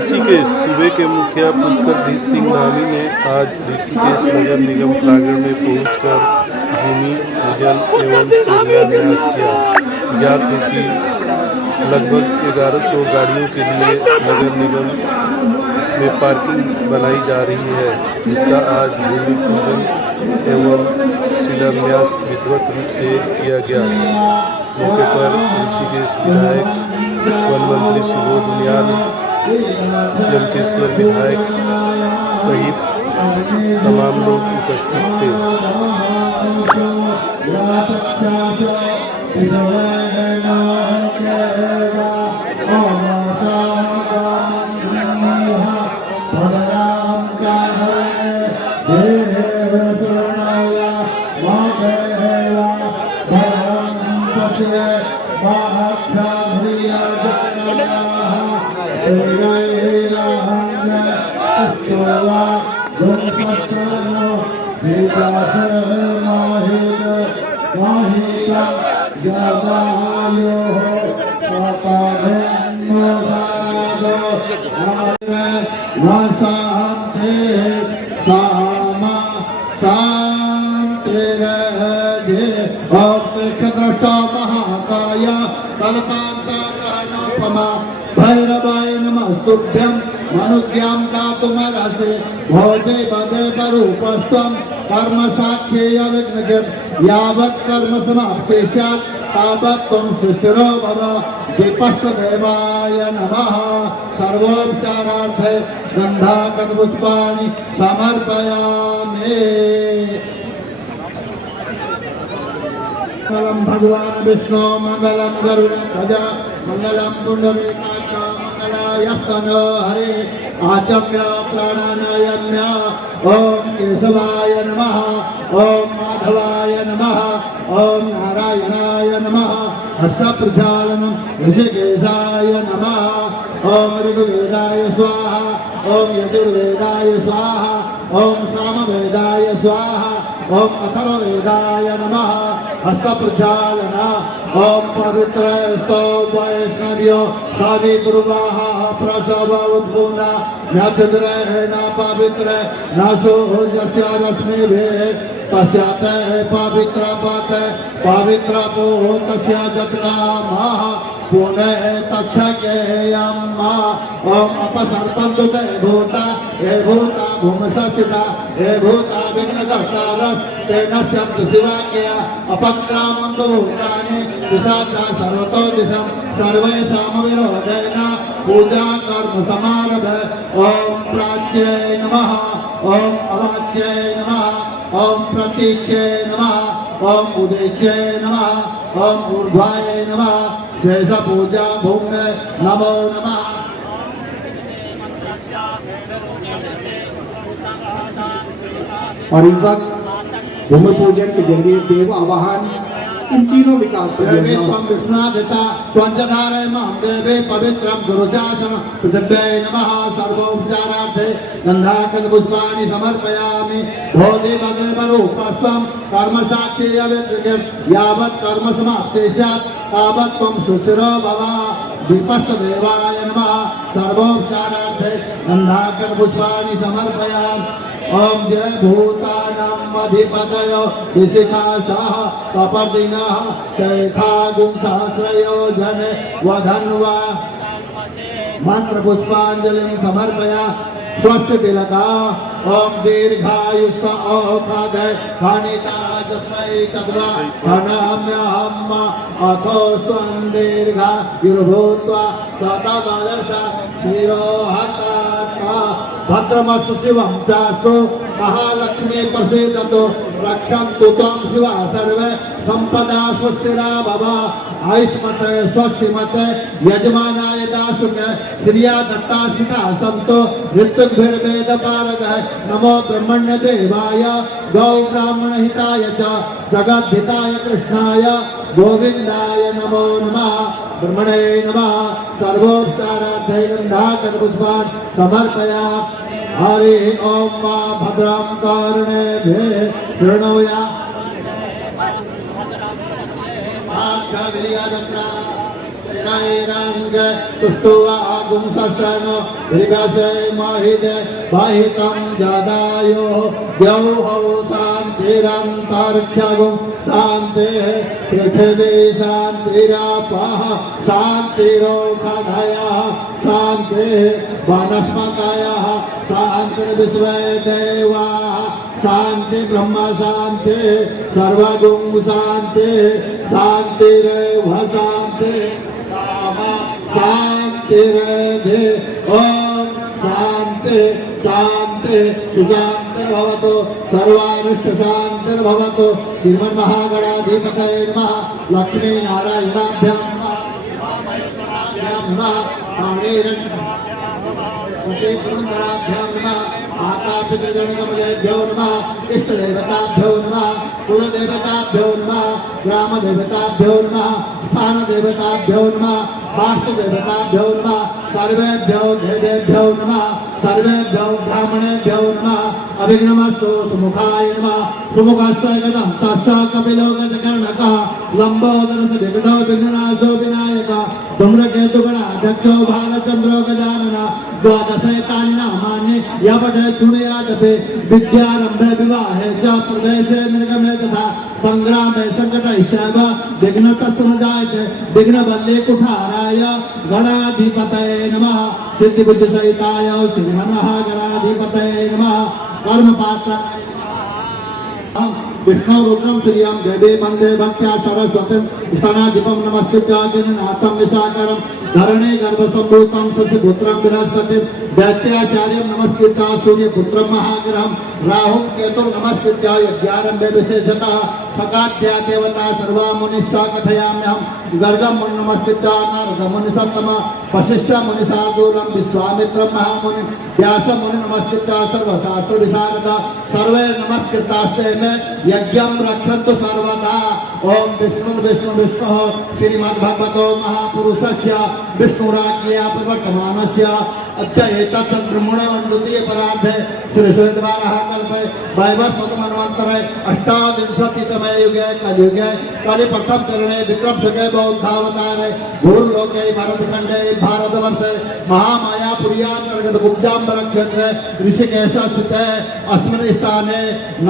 ऋषिकेश सूबे के मुखिया पुष्करधीश सिंह धामी ने आज ऋषिकेश नगर निगम प्रांगण में पहुंचकर भूमि पूजन एवं शिलान्यास किया। ज्ञात है कि लगभग 1100 गाड़ियों के लिए नगर निगम में पार्किंग बनाई जा रही है, जिसका आज भूमि पूजन एवं शिलान्यास विधिवत रूप से किया गया। मौके पर ऋषिकेश विधायक, वन मंत्री सुबोध उनियाल, यमकेश्वर विधायक सहित तमाम लोग उपस्थित थे। भैरवाय नमस्तुभ्यं मनुज्ञां दातुमर्हसि भोजे पदे परूपस्त्वं कर्म साक्ष्येय विघ्नकृत् यावत् कर्म समाप्ति स्यात् तावत् त्वं सुस्थिरो भव। दीपस्तदेवाय नमः। सर्वोपचारार्थे गन्धाकरपुष्पाणि समर्पयामि। मंगलम भगवान विष्णु मंगलम गरुड़ध्वज मंगलम पुंडरीकाक्ष मंगलायस्तन हरे आचम्य प्राणानायम्य। ओम केशवाय नमः, ओम माधवाय नमः, ओम नारायणाय नमः। हस्तप्रक्षालनम ऋषिकेशाय नमः। ओम ऋग्वेदाय स्वाहा, ओम यजुर्वेदाय स्वाहा, ओम सामवेदाय स्वाहा, ओम अथर्ववेदाय नमः। हस्तप्रक्षालना ओम पवित्रस्तो वैष्णव्यो साधि गुरुवाः प्रसव उद्भूना नक्षत्रेण पवित्र नसो यस्य रश्मिभिः तस्याते पवित्र पते पवित्र पो तस्य जगनामः पुनः तक्षकेयम्मा। ओम अपसर्पन्तु ते भूता हे भूता भूमसस्थिता हे भूता विघ्नकर्तारस् तेन शब्द शिवाज्ञया अपक्रामन्तु भूतानि दिशाचा सर्वतो दिशं सर्वेषां विरोधेन पूजा कर्म समारभे। ओम प्राच्ये नमः, ओम अवाच्ये नमः, ओम प्रतीच्ये नमः, ओम उदेच्ये नमः, ओम ऊर्ध्वाय नमः। शेष पूजा भूमे नमो नमः। और इस वक्त भूमि पूजन के जरिए देव आवाहन इन तीनों विकास विश्वनाथा त्वंजधारे मां देवे पवित्रं गुरुशासन पृथिव्यै नमः। सर्वोपचारार्थे गन्धाकरपुष्पाणि समर्पयामि। भोधि पदे परूपस्त्वं कर्म साक्ष्येय विघ्नकृत् यावत् कर्म समाप्ति स्यात् तावत् त्वं सुस्थिरो भव। दीपस्तदेवाय नमः। सर्वोपचारार्थे गन्धाकरपुष्पाणि समर्पयामि। ओम जय भूतानां अधिपतयो ऋषिकाशाः कपर्दिनः शैखागुं सहस्रयोजने वधन्वा। मंत्र पुष्पांजलिं समर्पया। स्वस्ति तिलका ओम दीर्घायुष्ट औषधे खनिता तस्मै तद्वा खनाम्यहम् अथोस्त्वं दीर्घायुर्भूत्वा शतवर्ष शिरोहता। भद्रमस्तु शिवं चास्तु महालक्ष्मी प्रसीदतु रक्षन्तु त्वं शिवा सर्वे संपदा स्वस्तिरा भव। आयुष्मते स्वस्तिमते यजमानाय दासुके श्रिया दत्ता शिखा सन्तो ऋतुभिर्वेद पारगः। नमो ब्रह्मण्य देवाय गौ ब्राह्मण हिताय च जगद्धिताय कृष्णाय गोविंदाय नमो नमः। ब्रह्मणे नमः। सर्वोपचारार्थे गन्धाकरपुष्पाणि समर्पयामि। हरि ओम मा भद्रं कर्णेभिः शृणुयात्। नैरंग तुष्टुवा गुंसस्तनो ऋगसे महिदे बाहितं जदायो द्यौः शान्तिरन्तरिक्षगुं शान्तिः पृथिवी शान्तिरापः शान्तिरोषधयः शान्तिः वनस्पतयः शान्तिर्विश्वे देवाः शान्ति ब्रह्म शान्ति सर्वगुं शान्ति शान्तिरेव शान्ति शान्तिरेधि ॐ शान्ति शान्ति सुशान्तिर्भवतु सर्वानिष्टशान्तिर्भवतु श्रीमन्महागणाधिपतये नमः लक्ष्मीनारायणाभ्यां नमः पुरंदराभ्यां नमः माता पितृगणकमलेभ्यो नमः इष्टदेवताभ्यो नमः कुलदेवताभ्यो नमः ग्रामदेवताभ्यो नमः स्थानदेवताभ्यो नमः वास्तुदेवताभ्यो नमः सर्वेभ्यो देवेभ्यो नमः सर्वेभ्यो ब्राह्मणेभ्यो नमः अभिघ्नमस्तु सुमुखाय नमः सुमुखस्य गदं तस्य कपिलो गजकर्णकः लंबोदरस्य विघ्नो विघ्ननाशो विनायकः धूम्रकेतुगणाध्यक्षो भालचन्द्रो गजानन द्वादशैतानि नामानि यपठे शृणुयादपि विद्यारम्भे विवाहे च प्रवेशे निर्गमे तथा संग्रामे संकटैश्चैव विघ्नस्तु न जायते विघ्नवल्ली कुठाराय गणाधिपतये नमः सिद्धिबुद्धिसहिताय श्रीमन्महागणाधिपतये नमः कर्मपात्राय विष्णु रुद्रम श्रियं देवी वंदे भक्त्या सरस्वतीं स्तनाधिपं नमस्कृत्य दिननाथं विशाखरं धरणे गर्भसम्भूतं शशिपुत्रं बृहस्पतिं दैत्याचार्यं नमस्कृत्य सूर्यपुत्रं महाग्रहं राहुं केतुं नमस्कृत्य यज्ञारम्भे विशेषतः सकाद्या देवता सर्वा मुनिस्सा कथयाम्यहं गर्गं मुनि नमस्कृत्य नारदं मुनि सत्तम वसिष्ठ मुनि शार्दूलं विश्वामित्रं महामुनिं व्यासं मुनि नमस्कृत्य सर्वशास्त्र विशारद सर्वे नमस्कृतास्ते मे यज्ञं रक्षन्तु सर्वदा ओम विष्णु विष्णु विष्णु श्रीमद्भगवतो महापुरुषस्य विष्णुराज्ञया प्रवर्तमानस्य अद्य एतत् ब्रह्मण द्वितीय परार्धे श्रीश्वेतवारः कल्पे वैवस्वतमन्वन्तरे अष्टाविंशतितमे युगे कलियुगे कलिप्रथम चरणे विक्रमशके बौद्धावतारे भूर्लोके भरतखण्डे भारतवर्षे महामायापुर्यान्तर्गत गुब्जाम्बरक्षेत्रे ऋषिकेशस्थिते अस्मिन् स्थाने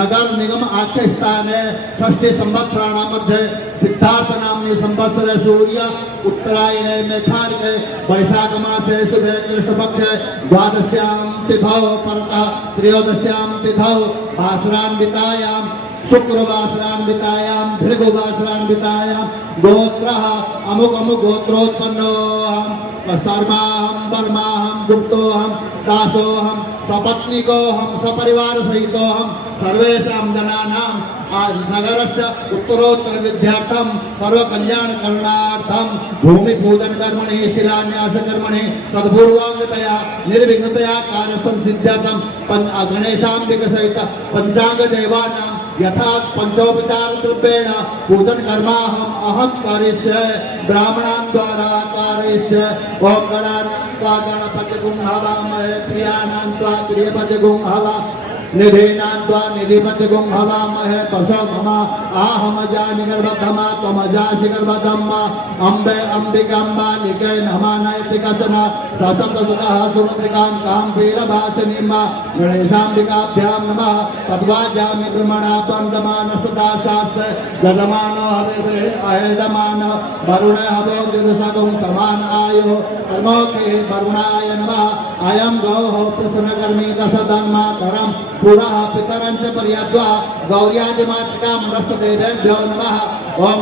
नगर निगम आख्य स्थाने षष्ठी संवत्सराणां मध्ये सिद्धार्थ नाम्नि संवत्सरे सूर्य उत्तरायणे मेघार्के वैशाख मासे शुभे कृष्णपक्षे द्वादश्यां तिथौ परतः त्रयोदश्यां तिथौ वासरान्वितायां शुक्रवासरान्वितायां भृगुवासरान्वितायां गोत्रः अमुक अमुक गोत्रोत्पन्नोऽहं सर्वाहं वर्माहं गुप्तोऽहं दासोऽहं सपत्नीकोऽहं सपरिवार सहितोऽहं सर्वेषां जनानां नगरस्य उत्तरोत्तर विद्यार्थं सर्वकल्याणकरणार्थं भूमिपूजन कर्मणि शिलान्यास कर्मणि तद्पूर्वाङ्गतया निर्विघ्नतया कार्यस्थं सिद्ध्यर्थं गणेशाम्बिक सहित पंचांग देवानां यथा पंचोपचार रूपेण पूजन कर्माहं अहं करिष्ये ब्राह्मणां द्वारा करिष्ये ओम गणपतिगुं हवामहे प्रियाणां त्वा प्रियपतिगुं हवा निधीनां त्वा निधिपतिगुं हवामहे पशो मम आहमजानि गर्भधमा त्वमजासि गर्भधम्मा अम्बे अम्बिकाम्बालिके नमानयति कचन सततसुरः सुमद्रिकां कां वीरभासिनीं गणेशाम्बिकाभ्यां नमः तद्वाजामि ब्रह्मणा वन्दमानस्तदा शास्त्रे यजमानो हविर्भे अहेदमानो वरुणे हवो दिवसगुं समान आयुः कर्मोखे वरुणाय नमः अयं गौः प्रसन्नकर्मी दशधन्मातरं पुरः पितरञ्च पर्यद्वा गौर्यादिमातृका मनस्तदेवेभ्यो नमः ओम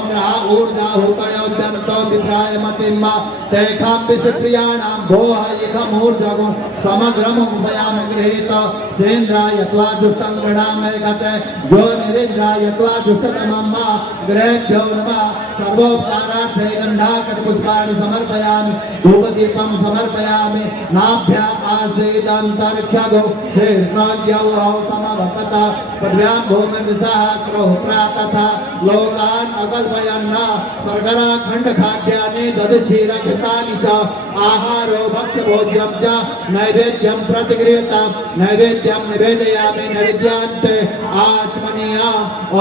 ऊर्जाहूतयोद्यन्तो विद्राय मतिं तेखां विषप्रियाणां भोः इखमूर्जगुं समग्रमुपयामि गृहीत सेन्द्राय त्वा दुष्टं गृणामि गते जो निरिन्द्राय त्वा दुष्टतमं गृहेभ्यो नमः सर्वोपचारार्थे गन्धाकटपुष्पाणि समर्पयामि धूपदीपं समर्पयामि नाभ्या आसीदन्तरिक्षगो शीर्ष्णोद्यौ समवतत पृथिव्यां भूमिर्दिशः क्रोत्रा तथा लोकान् प्रकल्पयन्ना शर्करा खंड खाद्यानि दधिक्षीरघृतानि च आहारो भक्ष्य भोज्यं च नैवेद्यं प्रतिगृह्यतां नैवेद्यं निवेदयामि नैवेद्यान्ते आचमनीया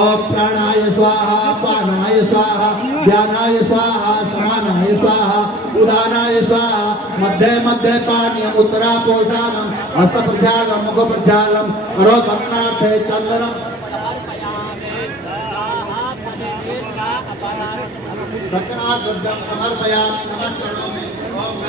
ओम प्राणाय स्वाहा पानाय स्वाहा ध्यानाय स्वाहा समानाय स्वाहा उदानाय स्वाहा मध्ये मध्ये पानीयम् उत्तरापोषाणं हस्तप्रक्षालनं मुखप्रक्षालनं अरोधन्नाथे चन्दनं दक्षिणागर्भं समर्पयामि नमस्करोमि ओम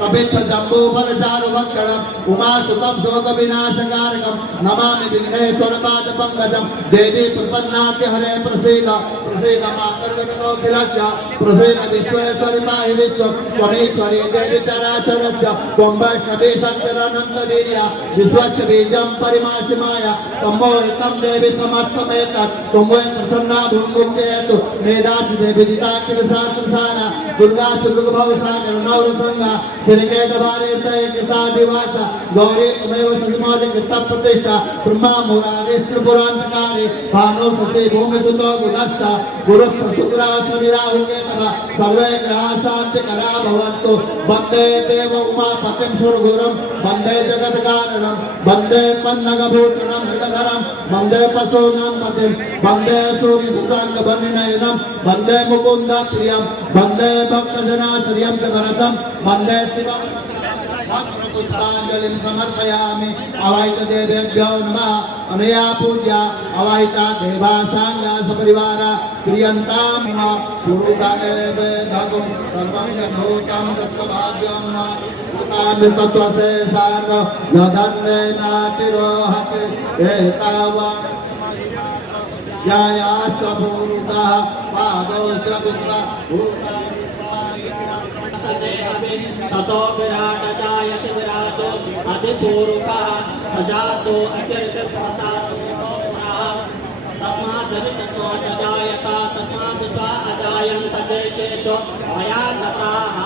कपित्थ जम्बू फलचारुभक्करम् उमासुतं शोकविनाशकारकं नमामि विघ्नेश्वर पादपङ्कजं देवी प्रपन्नाद्य हरे प्रसीद प्रसीद मातर्गतोऽखिलस्य प्रसीद विश्वेश्वरि पाहि विश्वं त्वमीश्वरी देवी चराचरस्य त्वं वैष्णवी शक्तिरनन्तवीर्या विश्वस्य बीजं परिमासि माया सम्मोहितं देवी समस्तमेतत् त्वं वै प्रसन्ना भुङ्गुर्जयतु मेधासि देवी दिता किल शास्त्रसारा दुर्गा सुभवसागर नवरसंगा श्रीकेटवारेतय कृतादिवास गौरी त्वमेव सस्मादि कृता प्रतिष्ठा ब्रह्मा मुरारी त्रिपुरान्तकारी भानो सती भूमिसुतो गुदस्ता गुरुः शुक्रासुनि राहुकेतः सर्वे ग्रहाः शान्तिकरा भवन्तु वन्दे देव उमापतिं सुरगुरुं वन्दे जगत्कारणं वन्दे पन्नगभूषणं मृगधरं वन्दे पशूनां पतिं वन्दे सूर्यशशाङ्कवर्णनयनं वन्दे मुकुन्द प्रियं वन्दे भक्तजनाश्रियं च भरतं वन्दे शिवं पुष्पाञ्जलिं समर्पयामि अवाहित देवेभ्यो नमः अनया पूजा अवाहिता देवासाङ्गा सपरिवारा क्रियन्तां मम पूर्वकाले वेदगुं सर्वं यथोक्तं दत्तभाग्यं तत्त्वशेषान् यदन्नेनातिरोहति एतावान् यायाश्च पूरुतः पादोश्च विश्वभूता ततो विराट जायते विराटो अधिपूर्वकः सजातो तस्मात् जायत तस्मात् स्व अजायन्त केचो मया गताः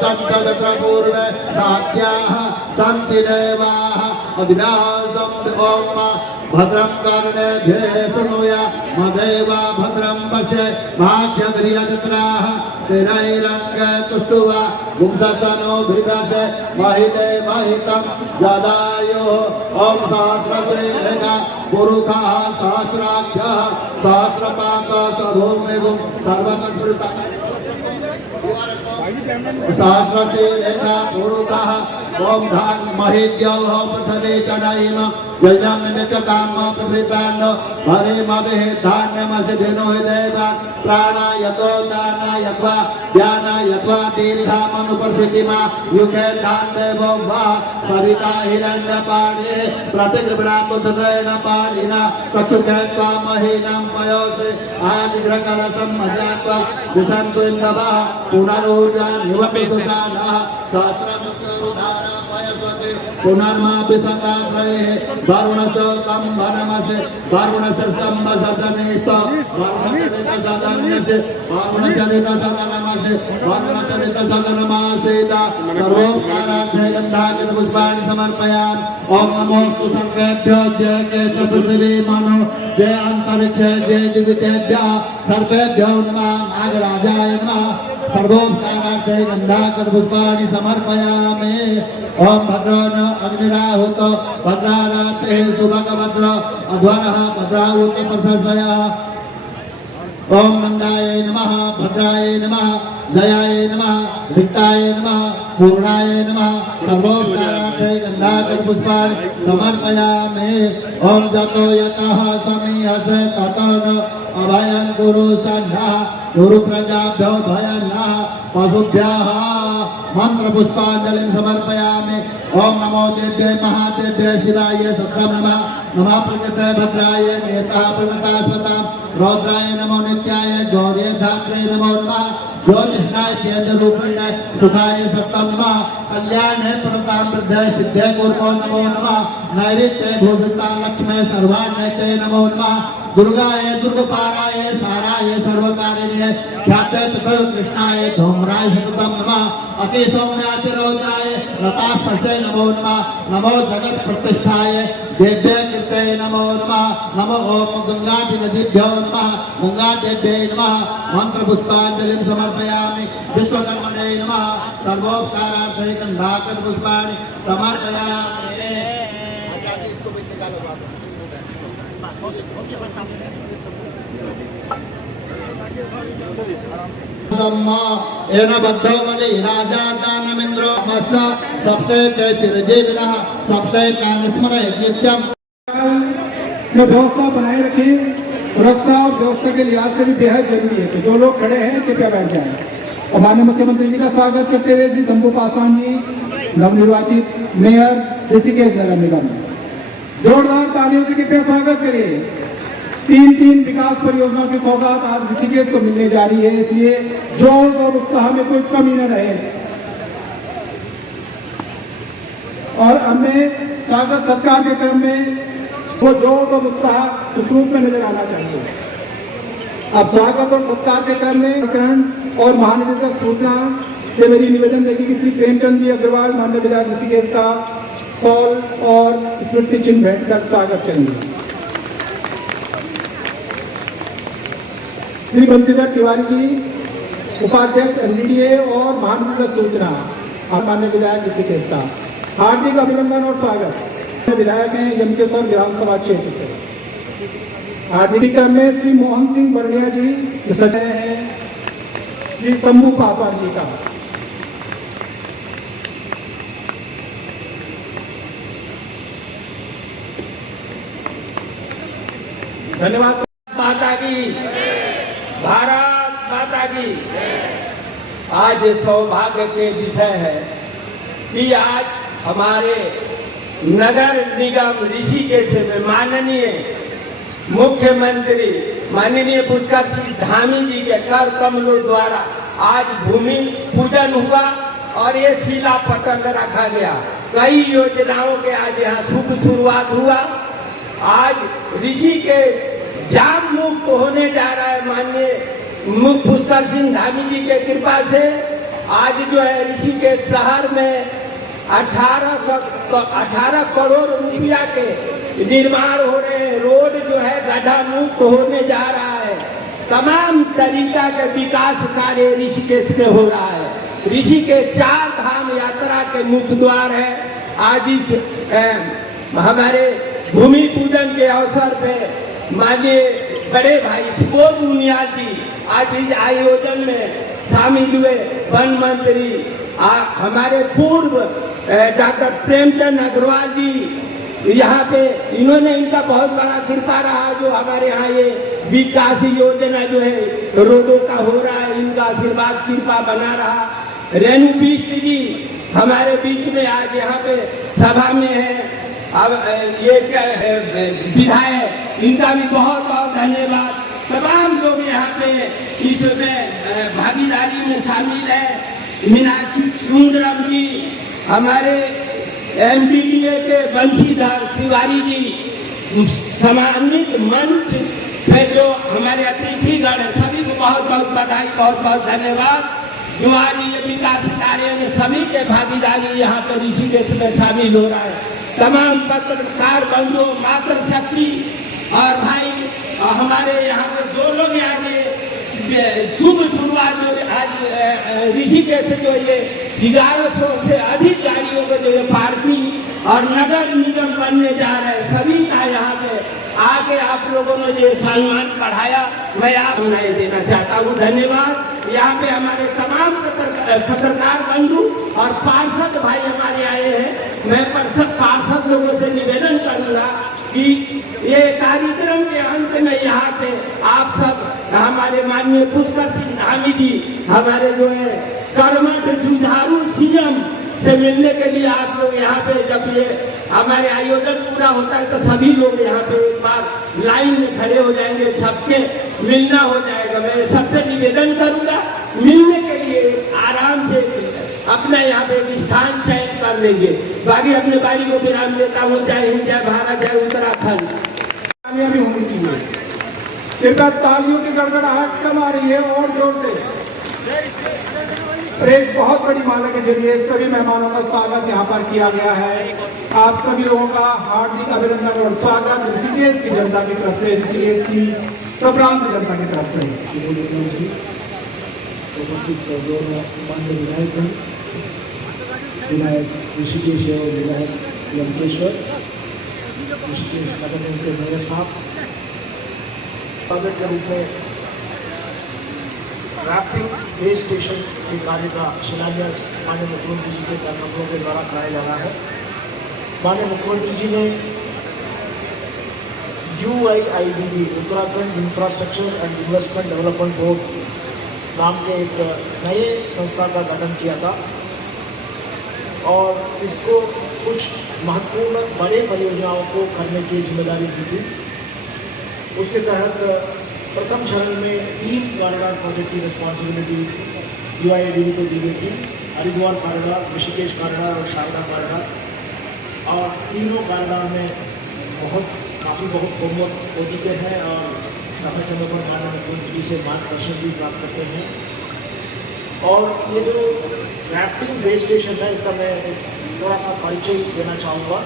तत्र पूर्वे साध्याः सन्ति देवाः अधिव्यासं ओम भद्रं कर्णेभ्यः शृणुया मदेव भद्रं पश्य भाग्यम्रियजत्राः तिरैरङ्गतुष्टुवा पुंसतनो बिभसे महिते महितं यदायुः ॐ सहस्रश्रीरेखा पुरुषः सहस्राख्यः सहस्रपाकः सभूमिगुं सर्वतः सहस्रश्रीरेखा पुरुषः ओम धान महिद्यौ पृथ्वी चढ़ाइम यजम निकताम प्रभृतान हरे मवे धान्यमसि धिनो देवा प्राणायतो दानायत्वा ध्यानायत्वा दीर्घामनुपस्थितिमा युगे दान देवो वा सविता हिरण्यपाणे प्रतिगृह्णातु तद्रेण पाणिना चक्षुषेत्वा महीनां पयोसे आदिग्रकलसं मजात्वा विसन्तु इन्दवः पुनरूर्जा निवपितुसानः सहस्रमुक्तरुधारा पुनर्मापि सतात्रये वरुणस्य स्तम्भनमसे वरुणस्य स्तम्भसदनेस्त वरुणचरितसदन्यसे वरुणचरितसदनमसे वरुणचरितसदनमासेत सर्वोपकारार्थे गन्धाकितपुष्पाणि समर्पयामि ॐ नमोऽस्तु सर्वेभ्यो जय केश पृथिवी मनो जय अन्तरिक्ष जय दिव्यतेभ्यः सर्वेभ्यो नमः नागराजाय नमः सर्वोपकारार्थे गन्धाकितपुष्पाणि समर्पयामि ओम भद्रो अग्निराहुत भद्राराते सुभगभद्र अध्वरः भद्राहुत प्रशस्तयः ओम नंदाय नमः भद्राय नमः जयाय नमः धिक्ताय नमः पूर्णाय नमः सर्वोपकारार्थे गन्धाकितपुष्पाणि समर्पयामि ओम जतो यतः समीहसे ततो न अभयं कुरु सन्नः गुरु प्रजाभ्यो भयं नः पशुभ्यः मंत्र पुष्पांजलिं समर्पयामि ओम नमो देव्यै महादेव्यै शिवाय सत्यं नमः नमः प्रकृते भद्राय नेता प्रणतास्वतां रौद्राय नमो नित्याय गौर्ये धात्रे नमो नमः ज्योतिषाय चेन्द्रूपिणे सुखाय सत्यं नमः कल्याणे प्रतां वृद्धे सिद्धे कुर्मो नमो नमः नैऋत्ये भूषितां लक्ष्मे सर्वाण्ये ते नमो नमः दुर्गाय दुर्गपाराय साराय सर्वकारिण्ये ख्याते तकल कृष्णाय धूम्राय सततं नमः अति सौम्यातिरोधाय लतास्पसे नमो नमः नमो जगत प्रतिष्ठाय देव्य कृते नमो नमः नमो ओम गंगाति नदीभ्यो नमः गंगादेव्यै नमः मंत्र पुष्पांजलिं समर्पयामि विश्वकर्मणे नमः सर्वोपकारार्थे गंधाकत पुष्पाणि समर्पयामि। एन बद्धो मदि राजा दानमेन्द्रो मस्सा सप्ते ते चिरजीविनः सप्ते कान स्मरेत् नित्यम्। में व्यवस्था बनाए रखें, सुरक्षा और व्यवस्था के लिहाज से भी बेहद जरूरी है। तो जो लोग खड़े हैं कृपया बैठ जाएं। और माननीय मुख्यमंत्री जी का स्वागत करते हुए श्री शंभू पासवान जी नवनिर्वाचित मेयर ऋषिकेश नगर निगम, जोरदार तालियों से कृपया स्वागत करिए। 3 विकास परियोजनाओं की सौगात आज ऋषिकेश को मिलने जा रही है, इसलिए जोश और उत्साह में कोई कमी न रहे। और हमें स्वागत सत्कार के क्रम में वो जोश और उत्साह उस रूप में नजर आना चाहिए। अब स्वागत और सत्कार के क्रम में प्रकरण और महानिदेशक सूचना से मेरी निवेदन रहेगी कि श्री प्रेमचंद जी अग्रवाल माननीय विधायक ऋषिकेश का सॉल और स्मृति चिन्ह भेंट कर स्वागत करेंगे। श्री बंशीधर तिवारी जी उपाध्यक्ष एनडीडीए और महानिदेशक सूचना माननीय विधायक ऋषिकेश का हार्दिक अभिनंदन और स्वागत। विधायक हैं यमकेश्वर विधानसभा क्षेत्र से। हार्दिक क्रम में श्री मोहन सिंह बर्निया जी सचिव हैं श्री शंभू पासवान जी का। धन्यवाद। माता की, भारत माता की। आज सौभाग्य के विषय है कि आज हमारे नगर निगम ऋषिकेश में माननीय मुख्यमंत्री माननीय पुष्कर सिंह धामी जी के कर कमलों द्वारा आज भूमि पूजन हुआ और ये शिलापटल रखा गया। कई योजनाओं के आज यहाँ शुभ शुरुआत हुआ। आज ऋषिकेश जाम मुक्त होने जा रहा है। माननीय पुष्कर सिंह धामी जी के कृपा से आज जो है ऋषिकेश शहर में 18 करोड़ रुपया के निर्माण हो रहे हैं। रोड जो है गड्ढा मुक्त होने जा रहा है। तमाम तरीका के विकास कार्य ऋषिकेश में हो रहा है। ऋषिकेश 4 धाम यात्रा के मुख्य द्वार है। आज इस हमारे भूमि पूजन के अवसर पे माननीय बड़े भाई सुबोध मुनियाल जी आज इस आयोजन में शामिल हुए। वन मंत्री हमारे पूर्व डॉक्टर प्रेमचंद अग्रवाल जी यहाँ पे, इन्होंने इनका बहुत बड़ा कृपा रहा जो हमारे यहाँ ये विकास योजना जो है रोडों का हो रहा है। इनका आशीर्वाद कृपा बना रहा। रेणु बिष्ट जी हमारे बीच में आज यहाँ पे सभा में है। अब ये विधायक, इनका भी बहुत बहुत धन्यवाद। तमाम लोग यहाँ पे इसमें भागीदारी में शामिल है। मीनाक्षी सुंदरम जी, हमारे एमडीडीए के बंशीधर तिवारी जी, सम्मानित मंच है जो हमारे अतिथिगण है, सभी को बहुत बहुत बधाई, बहुत बहुत धन्यवाद। जो आज ये विकास कार्य में सभी के भागीदारी यहाँ पे ऋषिकेश में शामिल हो रहा है। तमाम पत्रकार बंधु, मातृशक्ति और भाई हमारे यहाँ पे जो लोग आगे शुभ शुरुआत जो आज ऋषिकेश जो ये 1100 से अधिक गाड़ियों को जो ये पार्किंग और नगर निगम बनने जा रहे हैं, सभी का यहाँ पे आके आप लोगों ने ये सम्मान बढ़ाया, मैं आप नहीं देना चाहता हूँ। धन्यवाद। यहाँ पे हमारे तमाम पत्रकार बंधु और पार्षद भाई हमारे आए हैं। मैं पार्षद लोगों से निवेदन करूंगा कि ये कार्यक्रम के अंत में यहाँ पे आप सब हमारे माननीय पुष्कर सिंह धामी जी हमारे जो है कर्मठ जुझारू सीएम से मिलने के लिए आप लोग यहाँ पे, जब ये हमारे आयोजन पूरा होता है तो सभी लोग यहाँ पे एक बार लाइन में खड़े हो जाएंगे, सबके मिलना हो जाएगा। मैं सबसे निवेदन करूंगा मिलने के लिए आराम से अपना यहाँ पे एक स्थान चयन कर लेंगे। बाकी अपने बारी को विराम देता हूँ। जय हिंद, जय भारत, जय उत्तराखंड। भी होनी चाहिए। कृपया तालियों की गड़गड़ाहट कम आ रही है और जोर से। एक बहुत बड़ी माला के जरिए सभी मेहमानों का स्वागत यहाँ पर किया गया है। आप सभी लोगों का हार्दिक अभिनंदन और स्वागत ऋषिकेश की जनता की तरफ से, ऋषिकेश की सप्रांत जनता की तरफ से। उपस्थित माननीय विधायकगण, विधायक ऋषिकेश और विधायक लंकेश्वर, ऋषिकेश नगर निगम के मेयर साहब, स्वागत के रूप में राफ्टिंग बेस स्टेशन के कार्य का शिलान्यास माननीय मुख्यमंत्री जी के कार्यक्रमों के द्वारा कराया जा रहा है। माननीय मुख्यमंत्री जी ने UIIDB Uttarakhand infrastructure and investment development board नाम के एक नए संस्था का गठन किया था और इसको कुछ महत्वपूर्ण बड़े परियोजनाओं को करने की जिम्मेदारी दी थी। उसके तहत प्रथम चरण में 3 कॉरिडोर प्रोजेक्ट की रिस्पॉन्सिबिलिटी UIIDB को दी गई थी, हरिद्वार कॉरिडोर, ऋषिकेश कॉरिडोर और शारदा कॉरिडोर। और तीनों कॉरिडोर में काफ़ी बहुत होमवर्क हो चुके हैं और समय समय पर माननीय मुख्यमंत्री जी से मार्गदर्शन भी प्राप्त करते हैं। और ये जो राफ्टिंग बेस स्टेशन है, इसका मैं थोड़ा सा परिचय देना चाहूँगा।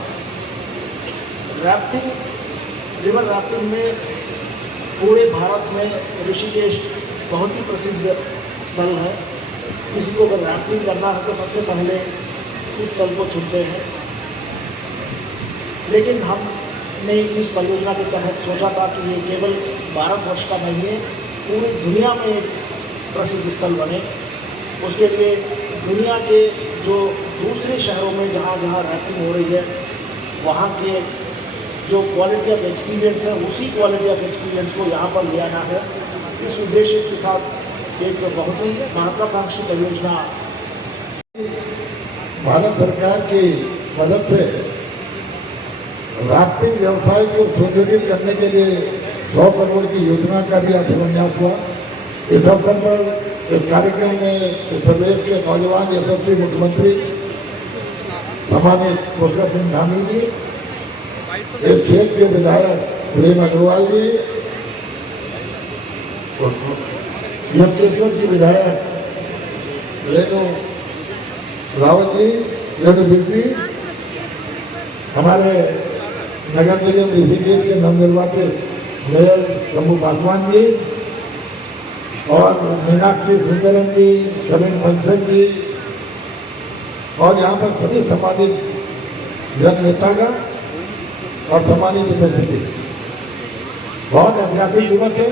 रिवर राफ्टिंग में पूरे भारत में ऋषिकेश बहुत ही प्रसिद्ध स्थल है। किसी को अगर राफ्टिंग करना है तो सबसे पहले इस स्थल को चुनते हैं। लेकिन हमने इस परियोजना के तहत सोचा था कि ये केवल भारतवर्ष का नहीं है, पूरी दुनिया में एक प्रसिद्ध स्थल बने। उसके लिए दुनिया के जो दूसरे शहरों में जहाँ जहाँ राफ्टिंग हो रही है, वहाँ के जो क्वालिटी ऑफ एक्सपीरियंस है, उसी क्वालिटी ऑफ एक्सपीरियंस को यहाँ पर ले आना है। इस उद्देश्य के साथ एक बहुत ही महत्वाकांक्षी परियोजना भारत सरकार की मदद से राफ्टिंग व्यवसाय को सुदृढ़ करने के लिए 100 करोड़ की योजना का भी शिलान्यास हुआ। इस अवसर पर इस कार्यक्रम में उत्तर प्रदेश के नौजवान यशस्वी मुख्यमंत्री सम्मानित पुष्कर सिंह धामी जी, इस क्षेत्र के विधायक प्रेम अग्रवाल जी, लंकेश्वर की विधायक रेणु रावत जी, रेणु बिल्सी, हमारे नगर निगम ऋषिकेश के नवनिर्वाचित मेयर शंभू पासवान जी और मीनाक्षी सुंदरम जी, समीन बंसल जी और यहाँ पर सभी सम्मानित जन नेतागण और सम्मानित उपस्थिति। बहुत ऐतिहासिक दिवस है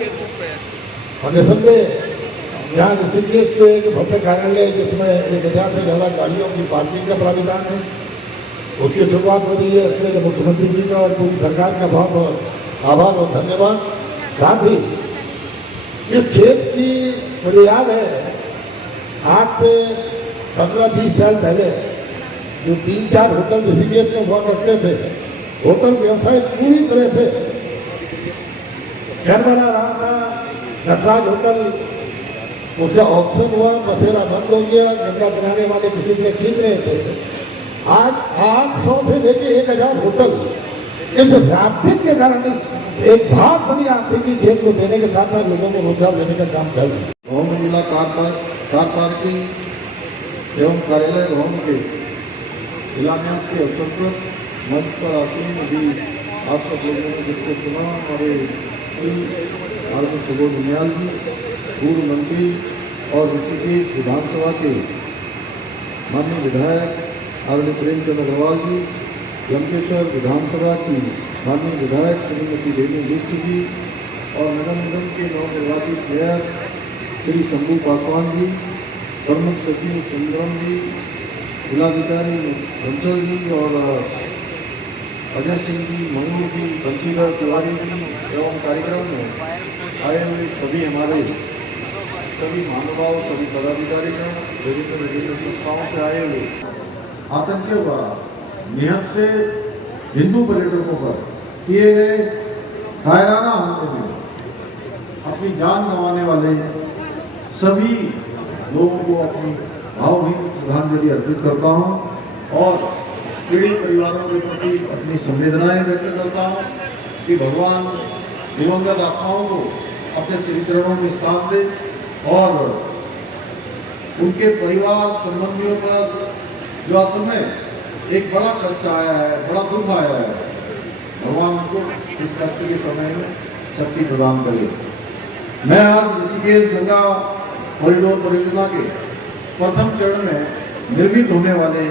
और निसंदेह यहाँ ऋषिकेश में एक भव्य कार्यालय जिसमें 1000 से ज़्यादा गाड़ियों की पार्किंग का प्राविधान है, उसकी शुरुआत हो रही है। इसके लिए मुख्यमंत्री जी का और पूरी सरकार का बहुत बहुत आभार और धन्यवाद। साथ ही इस क्षेत्र की मुझे याद है, आज से 15-20 साल पहले जो 3-4 होटल ऋषिकेश में हुआ करते थे, होटल व्यवसाय पूरी तरह से चरमरा रहा था। नटराज होटल, उसका ऑप्शन हुआ, बसेरा बंद हो गया, गंगा किनारे वाले किसी से खींच रहे थे। आज 800 से लेके 1000 होटल इस राफ्टिंग के कारण एक बहुत बड़ी आर्थिक क्षेत्र को देने के साथ साथ लोगों को रोजगार देने का काम कर रहे हैं। भवन मंडला कार पार्किंग एवं कार्यालय भवन के शिलान्यास के अवसर पर मंच पर आसीन अभी आप सब लोगों ने जिसको सुना, हमारे श्री आर्मी सुबोध नियाल जी, पूर्व मंत्री और ऋषिकेश विधानसभा के माननीय विधायक आदरणीय प्रेमचंद अग्रवाल जी, लंकेश्वर विधानसभा की माननीय विधायक श्रीमती रेणु बिष्ट जी और नगर निगम के नवनिर्वाचित मेयर श्री शंभू पासवान जी, प्रमुख सचिव सुंदरम जी, जिलाधिकारी बंसल जी और अजय सिंह जी, मंगू जी, बंशीधर तिवारी जी एवं कार्यक्रम में आए हुए सभी हमारे सभी महानुभाव, सभी पदाधिकारीगण, विभिन्न संस्थाओं से आए हुए आतंकियों द्वारा निहत्थे हिंदू पर्यटकों पर किए गए कायराना हमले में अपनी जान गंवाने वाले सभी लोगों को अपनी भावभीनी श्रद्धांजलि अर्पित करता हूं और पीड़ित परिवारों के प्रति अपनी संवेदनाएं व्यक्त करता हूं कि भगवान दिवंगत आत्माओं को अपने श्री चरणों में स्थान दे और उनके परिवार संबंधियों पर जो असमय एक बड़ा कष्ट आया है, बड़ा दुख आया है, भगवान उनको इस कष्ट के समय में शक्ति प्रदान करे। मैं आज ऋषिकेश गंगा कॉरिडोर परियोजना के प्रथम चरण में निर्मित होने वाले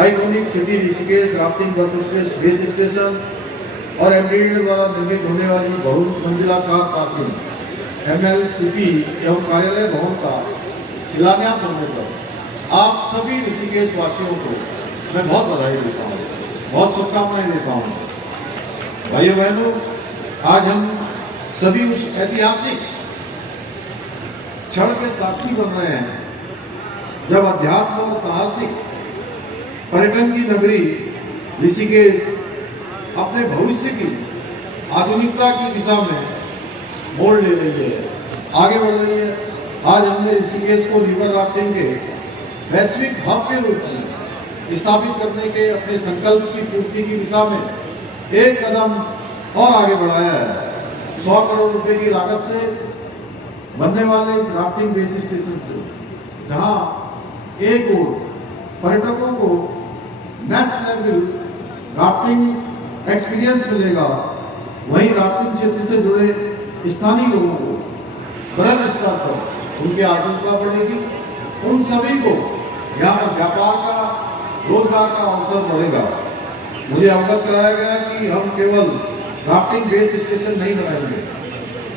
iconic city Rishikesh rafting base station और एमडीडी द्वारा निर्मित होने वाली बहुमंजिला कार पार्किंग MLCP एवं कार्यालय भवन का शिलान्यास होने पर आप सभी ऋषिकेश वासियों को मैं बहुत बधाई देता हूँ, बहुत शुभकामनाएं देता हूँ। भाइयों बहनों, आज हम सभी उस ऐतिहासिक क्षण के साक्षी बन रहे हैं जब अध्यात्म और साहसिक पर्यटन की नगरी ऋषिकेश अपने भविष्य की आधुनिकता की दिशा में मोड़ ले रही है, आगे बढ़ रही है। आज हमने ऋषिकेश को रिवर राफ्टिंग के वैश्विक हब के रूप में स्थापित करने के अपने संकल्प की पूर्ति की दिशा में एक कदम और आगे बढ़ाया है। 100 करोड़ रुपए की लागत से बनने वाले इस राफ्टिंग बेस स्टेशन से जहां एक ओर पर्यटकों को नेक्स्ट लेवल राफ्टिंग एक्सपीरियंस मिलेगा, वहीं राफ्टिंग क्षेत्र से जुड़े स्थानीय लोगों को बड़े स्तर पर उनकी आजीविका बढ़ेगी, उन सभी को यहाँ पर व्यापार का, रोजगार का अवसर बढ़ेगा। मुझे अवगत कराया गया कि हम केवल राफ्टिंग बेस स्टेशन नहीं बनाएंगे,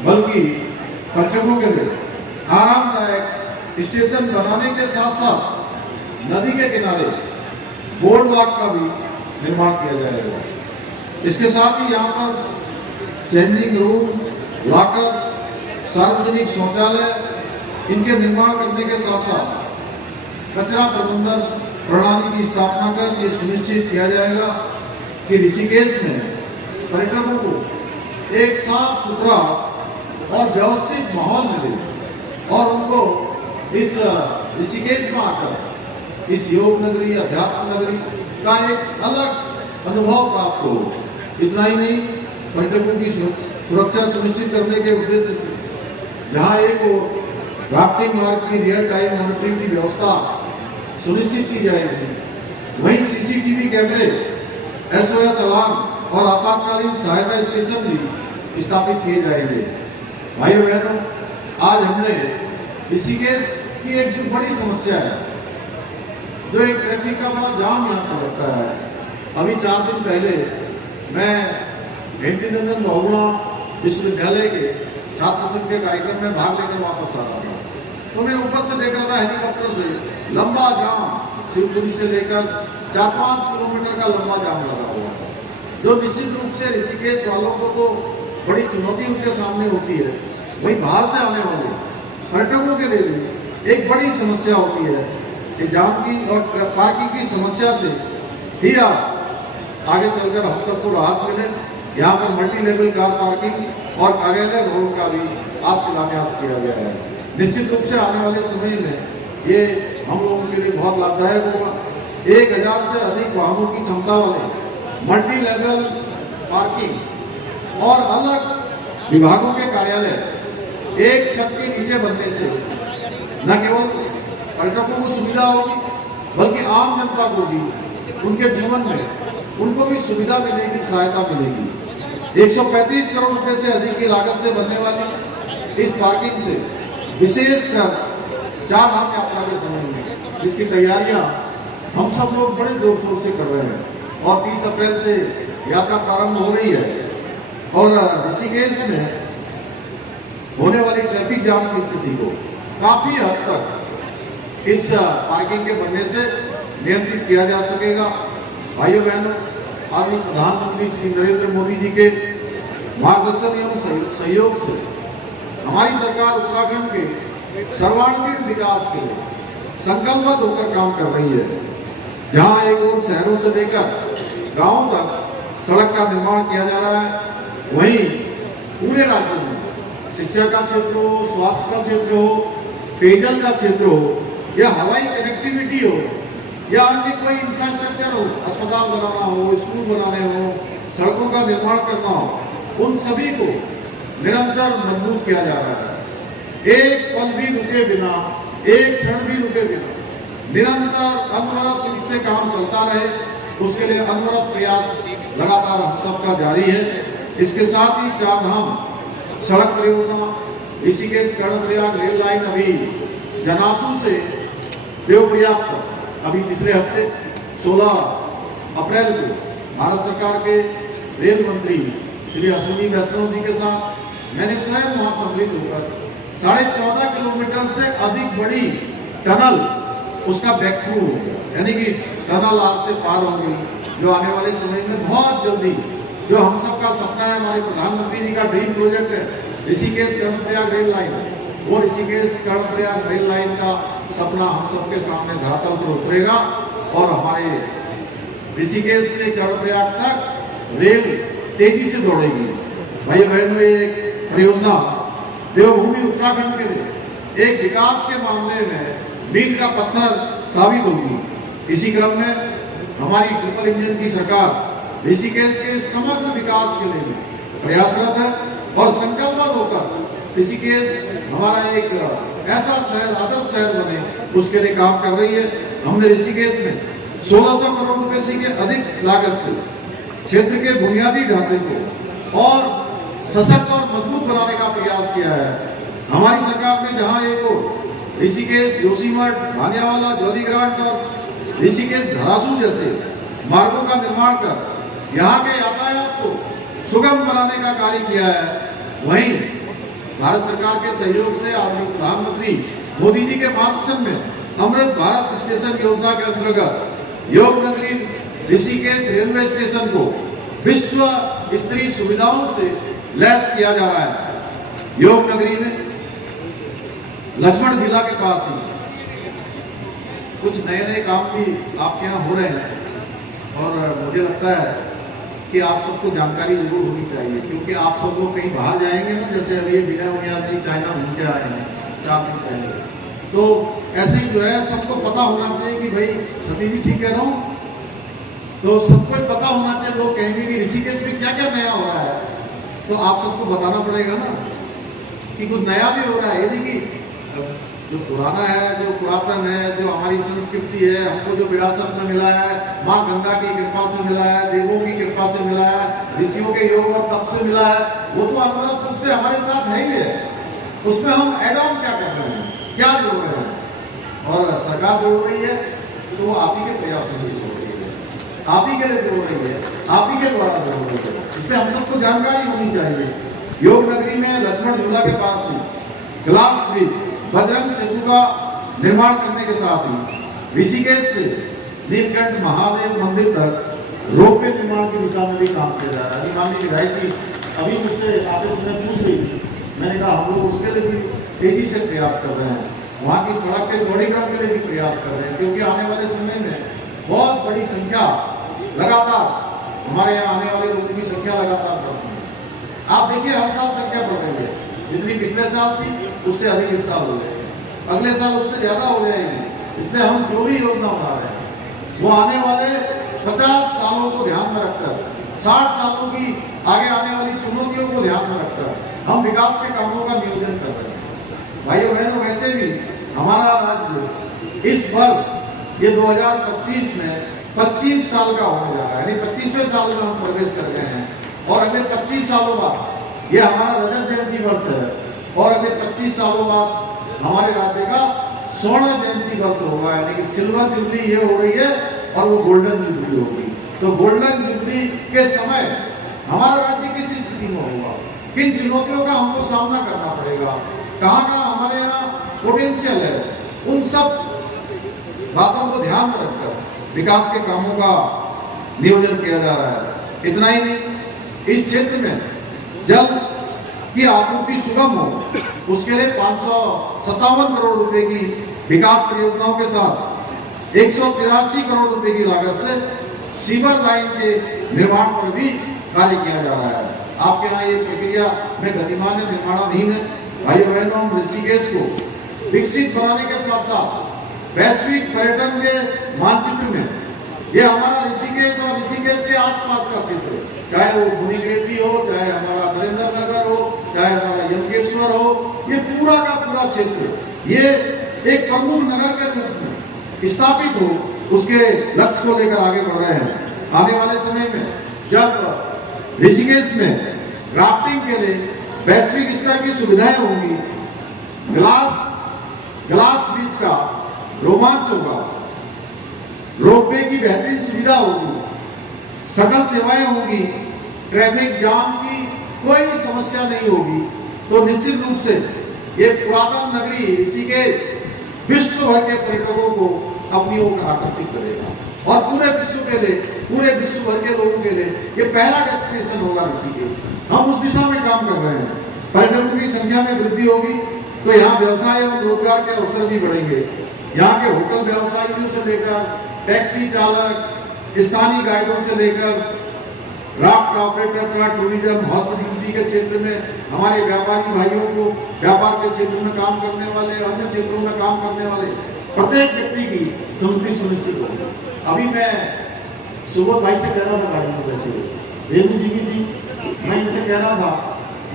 बल्कि पर्यटकों के लिए आरामदायक स्टेशन बनाने के साथ साथ नदी के किनारे बोर्ड वॉक का भी निर्माण किया जाएगा। इसके साथ ही यहाँ पर चेंजिंग रूम, लॉकर, सार्वजनिक शौचालय इनके निर्माण करने के साथ साथ कचरा प्रबंधन प्रणाली की स्थापना कर ये सुनिश्चित किया जाएगा कि ऋषिकेश में पर्यटकों को एक साफ सुथरा और व्यवस्थित माहौल मिले और उनको इस ऋषिकेश में आकर इस योग नगरी, अध्यात्म नगरी का एक अलग अनुभव प्राप्त हो। इतना ही नहीं, पर्यटकों की सुरक्षा सुनिश्चित करने के उद्देश्य से जहाँ एक राफ्टिंग मार्ग की रियल टाइम मॉनिटरिंग की व्यवस्था सुनिश्चित की जाएगी, वहीं CCTV कैमरे, SOS अलार्म और आपातकालीन सहायता स्टेशन भी स्थापित किए जाएंगे। भाइयों बहनों, आज हमने ऋषिकेश की एक बड़ी समस्या है, जो एक ट्रैफिक का बड़ा जाम यहाँ पर लगता है। अभी 4 दिन पहले मैं भेंटीनंदन बहुगुणा विश्वविद्यालय के छात्र संघ के कार्यक्रम में भाग लेकर वापस आ रहा था, तो मैं ऊपर से देख रहा था हेलीकॉप्टर से लंबा जाम, शिवपुरी से लेकर 4-5 किलोमीटर का लंबा जाम लगा हुआ था, जो निश्चित रूप से ऋषिकेश वालों को तो बड़ी चुनौती उनके सामने होती है, वहीं बाहर से आने वाले पर्यटकों के लिए भी एक बड़ी समस्या होती है कि जाम की और पार्किंग की समस्या से ही आप आगे चलकर हम सबको राहत मिले। यहाँ पर मल्टी लेवल कार पार्किंग और कार्यालय भवन का भी आज शिलान्यास किया गया है। निश्चित रूप से आने वाले समय में ये हम लोगों के लिए बहुत लाभदायक होगा। 1000 से अधिक वाहनों की क्षमता वाले मल्टी लेवल पार्किंग और अलग विभागों के कार्यालय एक छत के नीचे बनने से न केवल पर्यटकों को सुविधा होगी, बल्कि आम जनता को भी उनके जीवन में उनको भी सुविधा मिलेगी, सहायता मिलेगी। 135 करोड़ रुपए से अधिक की लागत से बनने वाली इस पार्किंग से विशेषकर 4 धाम यात्रा के समय में इसकी तैयारियां हम सब लोग बड़े जोर शोर से कर रहे हैं और 30 अप्रैल से यात्रा प्रारंभ हो रही है और ऋषिकेश में होने वाली ट्रैफिक जाम की स्थिति को काफी हद तक इस पार्किंग के बनने से नियंत्रित किया जा सकेगा। भाइयों बहनों, आज प्रधानमंत्री श्री नरेंद्र मोदी जी के मार्गदर्शन एवं सहयोग से हमारी सरकार उत्तराखंड के सर्वांगीण विकास के लिए संकल्पबद्ध होकर काम कर रही है। जहां एक ओर शहरों से लेकर गांवों तक सड़क का निर्माण किया जा रहा है, वहीं पूरे राज्य में शिक्षा का क्षेत्र हो, स्वास्थ्य का क्षेत्र हो, पेयजल का क्षेत्र हो या हवाई कनेक्टिविटी हो या अन्य कोई इंफ्रास्ट्रक्चर हो, अस्पताल बनाना हो, स्कूल बनाने हो, सड़कों का निर्माण करना हो, उन सभी को निरंतर मजबूत किया जा रहा है। एक पल भी रुके बिना, एक क्षण भी रुके बिना निरंतर अनवरत रूप से काम चलता रहे, उसके लिए अनवरत प्रयास लगातार हम सबका जारी है। इसके साथ ही चारधाम सड़क परियोजना, ऋषिकेश कर्णप्रयाग रेल लाइन अभी जनासू से देवप्रयाग तक अभी पिछले हफ्ते 16 अप्रैल को भारत सरकार के रेल मंत्री श्री अश्विनी वैष्णव जी के साथ मैंने स्वयं वहां सम्मिलित होकर 14.5 किलोमीटर से अधिक बड़ी टनल उसका बैक थ्रू हो गया, यानी कि टनल आज से पार हो गई, जो आने वाले समय में बहुत जल्दी, जो हम सबका सपना है, हमारे प्रधानमंत्री जी का ड्रीम प्रोजेक्ट है ऋषिकेश कर्णप्रयाग रेल लाइन, वो ऋषिकेश कर्णप्रयाग रेल लाइन का सपना हम सबके सामने धरातल पर उतरेगा और हमारे ऋषिकेश से कर्णप्रयाग तक रेल तेजी से दौड़ेगी। भाई बहनों, एक परियोजना देवभूमि उत्तराखंड के लिए एक विकास के मामले में मील का पत्थर साबित होगी। इसी क्रम में हमारी ट्रिपल इंजन की सरकार ऋषिकेश के समग्र विकास के लिए प्रयासरत है और संकल्पबद्ध होकर ऋषिकेश हमारा एक ऐसा शहर, आदर्श शहर बने, उसके लिए काम कर रही है। हमने ऋषिकेश में 1600 करोड़ रुपए से अधिक लागत से क्षेत्र के बुनियादी ढांचे को और सशक्त और मजबूत बनाने का प्रयास किया है। हमारी सरकार ने जहां एक ऋषिकेश, जोशीमठ, भानियावाला, जौलीग्रांट और ऋषिकेश धरासू जैसे मार्गों का निर्माण कर यहाँ के यातायात को सुगम बनाने का कार्य किया है, वहीं भारत सरकार के सहयोग से आदरणीय प्रधानमंत्री मोदी जी के मार्गदर्शन में अमृत भारत स्टेशन योजना के अंतर्गत योग नगरी ऋषिकेश रेलवे स्टेशन को विश्व स्तरीय सुविधाओं से लैस किया जा रहा है। योग नगरी में लक्ष्मण झीला के पास ही कुछ नए नए काम भी आपके यहाँ हो रहे हैं और मुझे लगता है कि आप सबको जानकारी जरूर होनी चाहिए, क्योंकि आप सब लोग कहीं बाहर जाएंगे ना, जैसे अभी विनय उनियाल जी चाइना घूम के आए हैं 4 दिन पहले, तो ऐसे ही जो है सबको पता होना चाहिए कि भाई सती जी ठीक कह रहा हूँ, तो सबको पता होना चाहिए। लोग कहेंगे कि ऋषिकेश में क्या क्या नया हो रहा है, तो आप सबको बताना पड़ेगा ना कि कुछ नया भी हो रहा है। यदि कि जो पुराना है, जो पुरातन है, जो हमारी संस्कृति है, हमको जो विरासत में मिला है, माँ गंगा की कृपा से मिला है, देवों की कृपा से मिला है, ऋषियों के योग और तप से मिला है, वो तो अनवरत रूप से हमारे साथ है ही है। उसमें हम एड ऑन क्या कर रहे हैं, क्या जोड़ रहे हैं, और सरकार जोड़ रही है तो वो आप ही के प्रयासों से जोड़ रही है, आप ही के लिए जोड़ रही है, आप ही के द्वारा जोड़ रही है। इससे हम सबको जानकारी होनी चाहिए। योग नगरी में लक्ष्मण झूला के पास ही ग्लास ब्रिज, बजरंग सेतु का निर्माण करने के साथ ही ऋषिकेश से नीलकंठ महादेव मंदिर तक रोपवे निर्माण की दिशा में भी काम किया जा रहा है। माननीय विधायक जी अभी मुझसे आते समय पूछ रही थी, मैंने कहा हम लोग उसके लिए भी तेजी से प्रयास कर रहे हैं, वहाँ की सड़क के चौड़ीकरण के लिए भी प्रयास कर रहे हैं, क्योंकि आने वाले समय में बहुत बड़ी संख्या लगातार हमारे यहाँ आने वाले लोगों की संख्या लगातार बढ़ रही है। आप देखिए हर साल संख्या बढ़ रही है, जितनी पिछले साल थी उससे अधिक इस साल हो जाएगी, अगले साल उससे ज्यादा हो जाएगी। इसलिए हम जो भी योजना बना रहे हैं वो आने वाले 50 सालों को ध्यान में रखकर, 60 सालों की आगे आने वाली चुनौतियों को ध्यान में रखकर हम विकास के कामों का नियोजन कर रहे हैं। भाइयों बहनों, वैसे भी हमारा राज्य इस वर्ष ये 2025 में 25 साल का होने जा रहा है, यानी 25वें साल में हम प्रवेश कर रहे हैं और अगले 25 सालों बाद ये हमारा रजत जयंती वर्ष है और अगले 25 सालों बाद हमारे राज्य का स्वर्ण जयंती वर्ष होगा, यानी कि सिल्वर जुबली ये हो रही है और वो गोल्डन जुबली होगी। तो गोल्डन जुबली के समय हमारा राज्य किस स्थिति में होगा, किन चुनौतियों का हमको सामना करना पड़ेगा, कहाँ कहाँ हमारे यहाँ पोटेंशियल है, उन सब बातों को ध्यान में रखकर विकास के कामों का नियोजन किया जा रहा है। इतना ही नहीं, इस क्षेत्र में जल की आपूर्ति सुगम हो, उसके लिए 557 करोड़ रुपए की विकास परियोजनाओं के साथ 183 करोड़ रुपए की लागत से सीवर लाइन के निर्माण पर भी कार्य किया जा रहा है। आपके यहाँ ये प्रक्रिया में गतिमान निर्माणाधीन है। भाई बहनों, हम ऋषिकेश को विकसित बनाने के साथ साथ वैश्विक पर्यटन के मानचित्र में ये हमारा ऋषिकेश और ऋषिकेश के आसपास का क्षेत्र, चाहे वो भुनिकेती हो, चाहे हमारा नरेंद्र नगर हो, चाहे पूरा क्षेत्र ये एक प्रमुख नगर के रूप में स्थापित हो, उसके लक्ष्य को लेकर आगे बढ़ रहे हैं। आने वाले समय में जब ऋषिकेश में राफ्टिंग के लिए वैश्विक स्तर की सुविधाएं होंगी, ग्लास ब्रिज का रोमांच होगा, रोपवे की बेहतरीन सुविधा होगी, सकल सेवाएं होंगी, ट्रैफिक जाम की कोई समस्या नहीं होगी, तो निश्चित रूप से ये पुरातन नगरी ऋषिकेश विश्व भर के पर्यटकों को अपनी ओर आकर्षित करेगा और पूरे विश्व भर के लोगों के लिए ये पहला डेस्टिनेशन होगा ऋषिकेश। हम उस दिशा में काम कर रहे हैं। पर्यटकों की संख्या में वृद्धि होगी तो यहाँ व्यवसाय और रोजगार के अवसर भी बढ़ेंगे। यहाँ के होटल व्यवसायियों से लेकर टैक्सी चालक, स्थानीय गाइडों से लेकर राफ्ट ऑपरेटर, टूरिज्म, हॉस्पिटलिटी के क्षेत्र में हमारे व्यापारी भाइयों को, व्यापार के क्षेत्र में काम करने वाले, अन्य क्षेत्रों में काम करने वाले प्रत्येक व्यक्ति की समृद्धि सुनिश्चित होगी। अभी मैं सुबोध भाई से कह रहा था गाड़ी में बैठे हुए, रेणु जी की थी, मैं इनसे कह रहा था,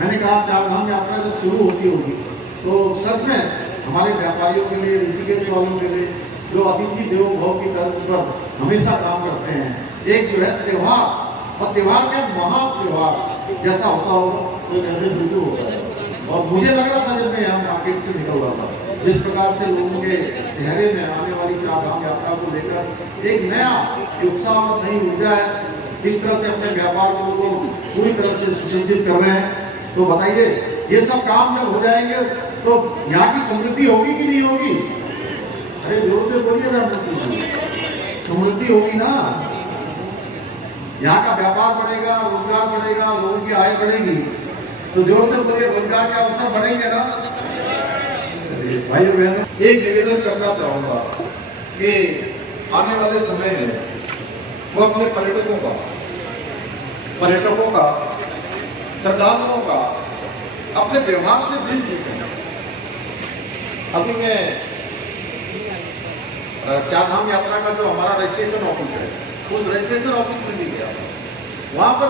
मैंने कहा चार धाम यात्रा जब शुरू होती होगी तो सच में हमारे व्यापारियों के लिए, ऋषिकेश वालों के लिए जो अतिथि देवो भव की तर्ज पर हमेशा काम करते हैं, एक जो है त्योहार और त्योहार के महात्योहार जैसा होता होगा तो जैसे बिल्कुल होता है। और मुझे लग रहा था जब मैं यहाँ मार्केट से निकल रहा था, जिस प्रकार से लोगों के चेहरे में आने वाली चार धाम यात्रा को लेकर एक नया उत्साह और नई ऊर्जा है, इस तरह से अपने व्यापार को लोग पूरी तरह से सुसज्जित कर रहे हैं। तो बताइए ये सब काम जब हो जाएंगे तो यहाँ की समृद्धि होगी कि नहीं होगी? अरे जोर से बोलिए ना, समृद्धि होगी ना, यहाँ का व्यापार बढ़ेगा, रोजगार बढ़ेगा, लोगों की आय बढ़ेगी, तो जोर से बोलिए रोजगार के अवसर बढ़ेंगे ना। भाई बहनों, एक निवेदन करना चाहूंगा कि आने वाले समय में वो अपने पर्यटकों का, श्रद्धालुओं का अपने व्यवहार से दिल जीते। अभी मैं चार धाम यात्रा का जो हमारा रजिस्ट्रेशन ऑफिस है, उस रजिस्ट्रेशन ऑफिस में भी गया, वहां पर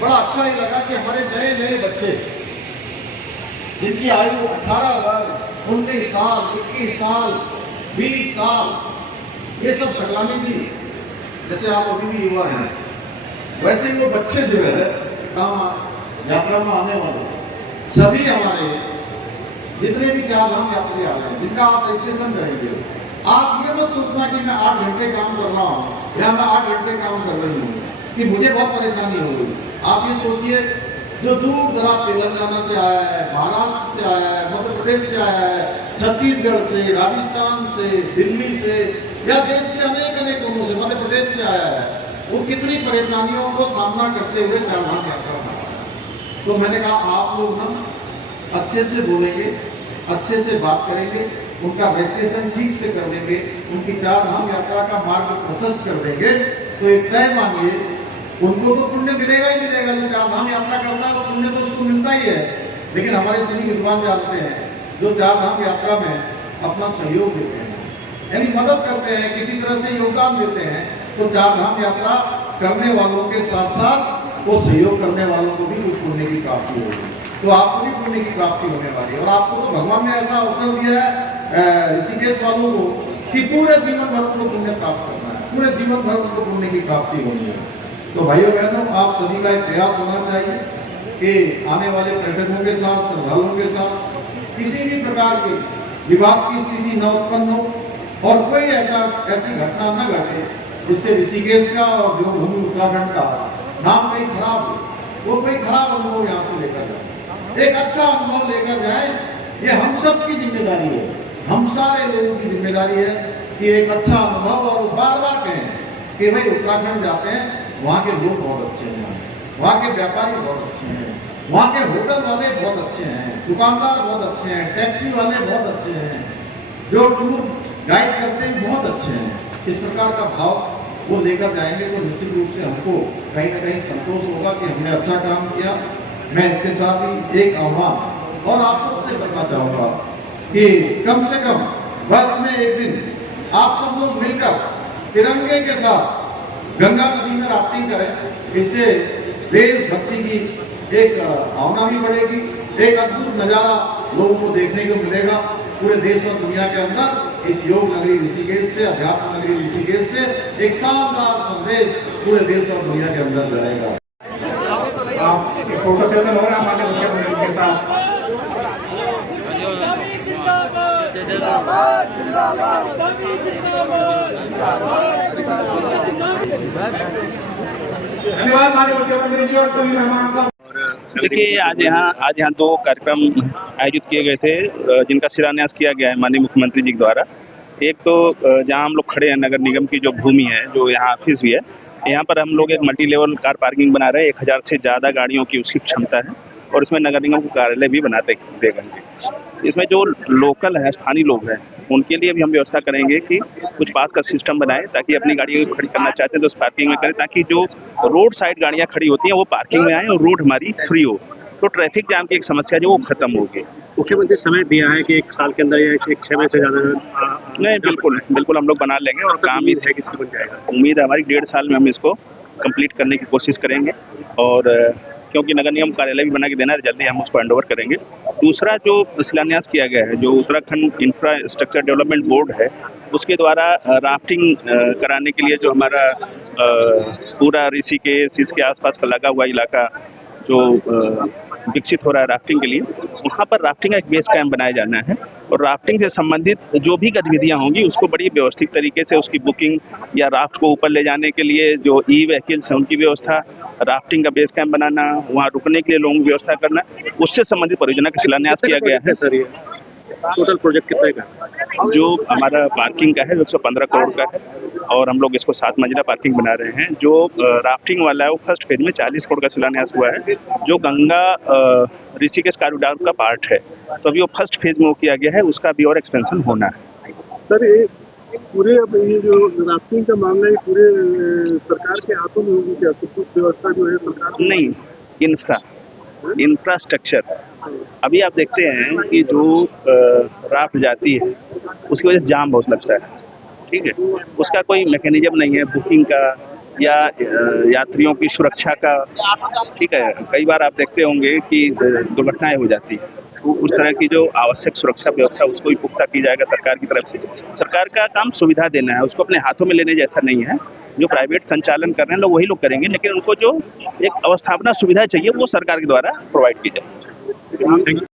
बड़ा अच्छा ही लगा कि हमारे नए नए बच्चे जिनकी आयु 18 वर्ष, 19 साल, 21 साल, 20 साल, ये सब शक्लानी थी। जैसे आप अभी भी युवा हैं, वैसे ही वो बच्चे जो है यात्रा में आने वाले सभी हमारे जितने भी चार धाम यात्री आ रहे हैं, जिनका आप रजिस्ट्रेशन करेंगे, आप ये मत सोचना कि मैं 8 घंटे काम कर रहा हूँ या मैं 8 घंटे काम कर रही हूँ कि मुझे बहुत परेशानी हो गई। आप ये सोचिए जो दूर दराज तेलंगाना से आया है, महाराष्ट्र से आया है, मध्य प्रदेश से आया है, छत्तीसगढ़ से, राजस्थान से, दिल्ली से या देश के अनेक कोनों से, मध्य प्रदेश से आया है, वो कितनी परेशानियों को सामना करते हुए चार धाम यात्रा में। तो मैंने कहा आप लोग ना अच्छे से बोलेंगे, अच्छे से बात करेंगे, उनका रजिस्ट्रेशन ठीक से कर देंगे, उनकी चार धाम यात्रा का मार्ग प्रशस्त कर देंगे, तो एक तय मानिए उनको तो पुण्य मिलेगा ही मिलेगा। जो चार धाम यात्रा करता है वो पुण्य तो उसको मिलता ही है। लेकिन हमारे सभी विद्वान जानते हैं जो चार धाम यात्रा में अपना सहयोग देते हैं, यानी मदद करते हैं, किसी तरह से योगदान देते हैं, तो चार धाम यात्रा करने वालों के साथ साथ वो सहयोग करने वालों को भी उस पुण्य की प्राप्ति होगी। तो आपको भी पुण्य की प्राप्ति होने वाली है। और आपको तो भगवान ने ऐसा अवसर दिया है ऋषिकेश वालों को कि पूरे जीवन भर उनको पुण्य प्राप्त करना है, पूरे जीवन भर उनको पुण्य की प्राप्ति होनी है। तो भाइयों बहनों, आप सभी का एक प्रयास होना चाहिए कि आने वाले पर्यटकों के साथ, श्रद्धालुओं के साथ किसी भी प्रकार के विवाद की स्थिति न उत्पन्न हो और कोई ऐसी घटना न घटे जिससे ऋषिकेश का और देवभूमि उत्तराखंड का नाम कहीं खराब हो, वो कोई खराब अनुभव यहाँ से लेकर जाए, एक अच्छा अनुभव लेकर जाए। ये हम सब की जिम्मेदारी है, हम सारे लोगों की जिम्मेदारी है कि एक अच्छा अनुभव, और बार बार कहें कि भाई उत्तराखंड जाते हैं, वहाँ के लोग बहुत अच्छे हैं, वहाँ के व्यापारी बहुत अच्छे हैं, वहाँ के होटल वाले बहुत अच्छे हैं, दुकानदार बहुत अच्छे हैं, टैक्सी वाले बहुत अच्छे हैं, जो टूर गाइड करते हैं बहुत अच्छे हैं। इस प्रकार का भाव वो लेकर जाएंगे तो निश्चित रूप से हमको कहीं ना कहीं संतोष होगा कि हमने अच्छा काम किया। मैं इसके साथ ही एक आह्वान और आप सबसे करना चाहूँगा कि कम से कम वर्ष में एक दिन आप सब लोग मिलकर तिरंगे के साथ गंगा नदी में राफ्टिंग करें। इससे देशभक्ति की एक भावना भी बढ़ेगी, एक अद्भुत नजारा लोगों को देखने को मिलेगा। पूरे देश और दुनिया के अंदर इस योग नगरी ऋषिकेश से, अध्यात्म नगरी ऋषिकेश से एक शानदार संदेश पूरे देश और दुनिया के अंदर जाएगा। फोटो सेशन हो रहा है हमारे मुख्यमंत्री के साथ। धन्यवाद माननीय मुख्यमंत्री जी और सभी मेहमानों का। देखिए आज यहाँ दो कार्यक्रम आयोजित किए गए थे जिनका शिलान्यास किया गया है माननीय मुख्यमंत्री जी के द्वारा। एक तो जहाँ हम लोग खड़े हैं नगर निगम की जो भूमि है, जो यहाँ ऑफिस भी है, यहाँ पर हम लोग एक मल्टी लेवल कार पार्किंग बना रहे हैं। 1000 से ज़्यादा गाड़ियों की उसकी क्षमता है और इसमें नगर निगम को कार्यालय भी बनाते देंगे। इसमें जो लोकल है, स्थानीय लोग हैं, उनके लिए भी हम व्यवस्था करेंगे कि कुछ पास का सिस्टम बनाए ताकि अपनी गाड़ी खड़ी करना चाहते हैं तो उस पार्किंग में करें, ताकि जो रोड साइड गाड़ियाँ खड़ी होती हैं वो पार्किंग में आए और रोड हमारी फ्री हो, तो ट्रैफिक जाम की एक समस्या जो वो खत्म होगी। मुख्यमंत्री समय दिया है कि 1 साल के अंदर या 6 महीने से ज़्यादा नहीं, बिल्कुल हम लोग बना लेंगे और काम इस बन जाएगा। उम्मीद है हमारी 1.5 साल में हम इसको कंप्लीट करने की कोशिश करेंगे। और क्योंकि नगर निगम कार्यालय भी बना के देना है, जल्दी हम उसको हैंडओवर करेंगे। दूसरा जो शिलान्यास किया गया है, जो उत्तराखंड इंफ्रास्ट्रक्चर डेवलपमेंट बोर्ड है, उसके द्वारा राफ्टिंग कराने के लिए जो हमारा पूरा ऋषिकेश इसके आसपास का लगा हुआ इलाका जो विकसित हो रहा है राफ्टिंग के लिए, वहाँ पर राफ्टिंग का एक बेस कैंप बनाया जाना है और राफ्टिंग से संबंधित जो भी गतिविधियाँ होंगी उसको बड़ी व्यवस्थित तरीके से उसकी बुकिंग या राफ्ट को ऊपर ले जाने के लिए जो ई व्हीकल्स हैं उनकी व्यवस्था, राफ्टिंग का बेस कैंप बनाना, वहाँ रुकने के लिए लोगों की व्यवस्था करना, उससे संबंधित परियोजना का शिलान्यास किया गया है। सर ये टोटल प्रोजेक्ट कितने का? जो हमारा पार्किंग का है 115 करोड़ का है और हम लोग इसको 7 मंजिला पार्किंग बना रहे हैं। जो राफ्टिंग वाला है वो फर्स्ट फेज में 40 करोड़ का शिलान्यास हुआ है, जो गंगा ऋषिकेश कॉरिडोर का पार्ट है, तो अभी वो फर्स्ट फेज में वो किया गया है, उसका भी और एक्सपेंशन होना है। सर ये पूरे अब ये जो राफ्टिंग का मामला है पूरे सरकार के हाथों में होगी क्या? सब कुछ व्यवस्था जो है सरकार नहीं, इंफ्रास्ट्रक्चर अभी आप देखते हैं कि जो राफ्ट जाती है उसकी वजह से जाम बहुत लगता है, ठीक है, उसका कोई मैकेनिज्म नहीं है बुकिंग का या यात्रियों की सुरक्षा का, ठीक है। कई बार आप देखते होंगे कि दुर्घटनाएं हो जाती हैं, तो उस तरह की जो आवश्यक सुरक्षा व्यवस्था उसको भी पुख्ता की जाएगा सरकार की तरफ से। सरकार का काम सुविधा देना है, उसको अपने हाथों में लेने जैसा नहीं है। जो प्राइवेट संचालन कर रहे हैं लोग वही लोग करेंगे, लेकिन उनको जो एक अवस्थापना सुविधा चाहिए वो सरकार के द्वारा प्रोवाइड की जाए।